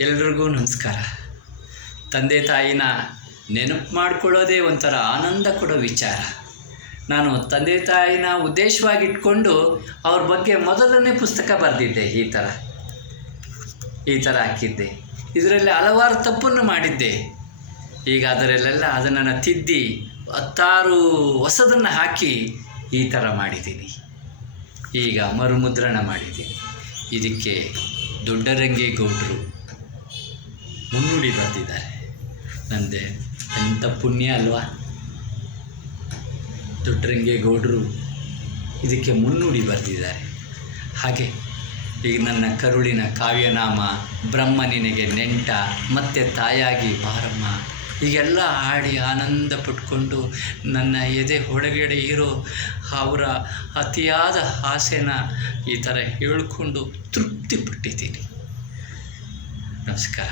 ಎಲ್ರಿಗೂ ನಮಸ್ಕಾರ. ತಂದೆ ತಾಯಿನ ನೆನಪು ಮಾಡ್ಕೊಳ್ಳೋದೇ ಒಂಥರ ಆನಂದ ಕೊಡೋ ವಿಚಾರ. ನಾನು ತಂದೆ ತಾಯಿನ ಉದ್ದೇಶವಾಗಿಟ್ಕೊಂಡು ಅವ್ರ ಬಗ್ಗೆ ಮೊದಲನೇ ಪುಸ್ತಕ ಬರೆದಿದ್ದೆ. ಈ ಥರ ಹಾಕಿದ್ದೆ. ಇದರಲ್ಲಿ ಹಲವಾರು ತಪ್ಪನ್ನು ಮಾಡಿದ್ದೆ. ಈಗ ಅದರಲ್ಲೆಲ್ಲ ಅದನ್ನು ತಿದ್ದಿ 16 ಹೊಸದನ್ನು ಹಾಕಿ ಈ ಥರ ಮಾಡಿದ್ದೀನಿ. ಈಗ ಮರುಮುದ್ರಣ ಮಾಡಿದ್ದೀನಿ. ಇದಕ್ಕೆ ದೊಡ್ಡರಂಗೇಗೌಡರು ಮುನ್ನುಡಿ ಬರೆದಿದ್ದಾರೆ. ನಂದೆ ಎಂಥ ಪುಣ್ಯ ಅಲ್ವಾ. ದೊಡ್ಡರಂಗೇಗೌಡರು ಇದಕ್ಕೆ ಮುನ್ನುಡಿ ಬರೆದಿದ್ದಾರೆ. ಹಾಗೆ ಈಗ ನನ್ನ ಕರುಳಿನ ಕಾವ್ಯನಾಮ ಬ್ರಹ್ಮ ನಿನಗೆ ನೆಂಟ, ಮತ್ತೆ ತಾಯಾಗಿ ಬಾರಮ್ಮ, ಹೀಗೆಲ್ಲ ಹಾಡಿ ಆನಂದ ಪಟ್ಕೊಂಡು ನನ್ನ ಎದೆ ಒಳಗಡೆ ಇರೋ ಅವರ ಅತಿಯಾದ ಆಸೆನ ಈ ಥರ ಹೇಳ್ಕೊಂಡು ತೃಪ್ತಿ ಪಟ್ಟಿದ್ದೀನಿ. ನಮಸ್ಕಾರ.